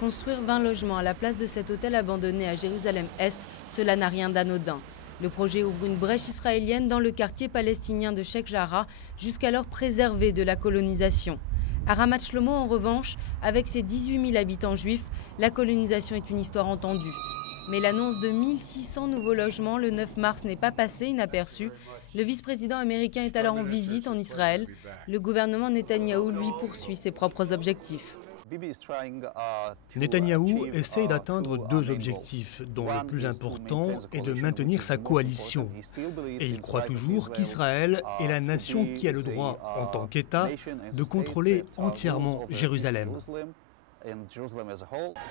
Construire 20 logements à la place de cet hôtel abandonné à Jérusalem-Est, cela n'a rien d'anodin. Le projet ouvre une brèche israélienne dans le quartier palestinien de Sheikh Jarrah, jusqu'alors préservé de la colonisation. À Ramat Shlomo, en revanche, avec ses 18 000 habitants juifs, la colonisation est une histoire entendue. Mais l'annonce de 1600 nouveaux logements le 9 mars n'est pas passée inaperçue. Le vice-président américain est alors en visite en Israël. Le gouvernement Netanyahou, lui, poursuit ses propres objectifs. Netanyahou essaye d'atteindre deux objectifs, dont le plus important est de maintenir sa coalition. Et il croit toujours qu'Israël est la nation qui a le droit, en tant qu'État, de contrôler entièrement Jérusalem.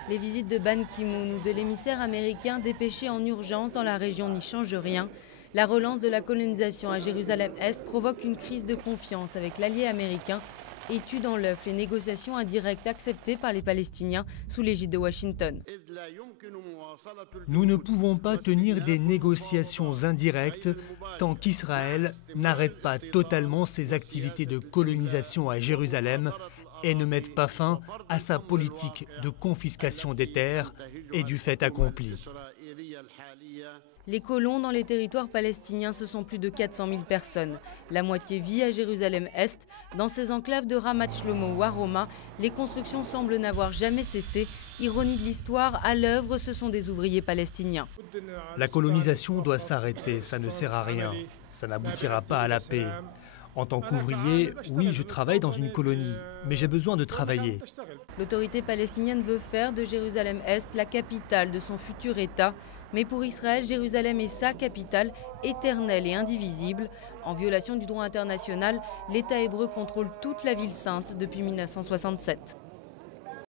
Les visites de Ban Ki-moon ou de l'émissaire américain dépêché en urgence dans la région n'y changent rien. La relance de la colonisation à Jérusalem-Est provoque une crise de confiance avec l'allié américain et tue dans l'œuf les négociations indirectes acceptées par les Palestiniens sous l'égide de Washington. Nous ne pouvons pas tenir des négociations indirectes tant qu'Israël n'arrête pas totalement ses activités de colonisation à Jérusalem et ne mette pas fin à sa politique de confiscation des terres et du fait accompli. Les colons dans les territoires palestiniens, ce sont plus de 400 000 personnes. La moitié vit à Jérusalem-Est. Dans ces enclaves de Ramat Shlomo ou Aroma, les constructions semblent n'avoir jamais cessé. Ironie de l'histoire, à l'œuvre, ce sont des ouvriers palestiniens. La colonisation doit s'arrêter, ça ne sert à rien. Ça n'aboutira pas à la paix. En tant qu'ouvrier, oui, je travaille dans une colonie, mais j'ai besoin de travailler. L'autorité palestinienne veut faire de Jérusalem-Est la capitale de son futur État. Mais pour Israël, Jérusalem est sa capitale, éternelle et indivisible. En violation du droit international, l'État hébreu contrôle toute la ville sainte depuis 1967.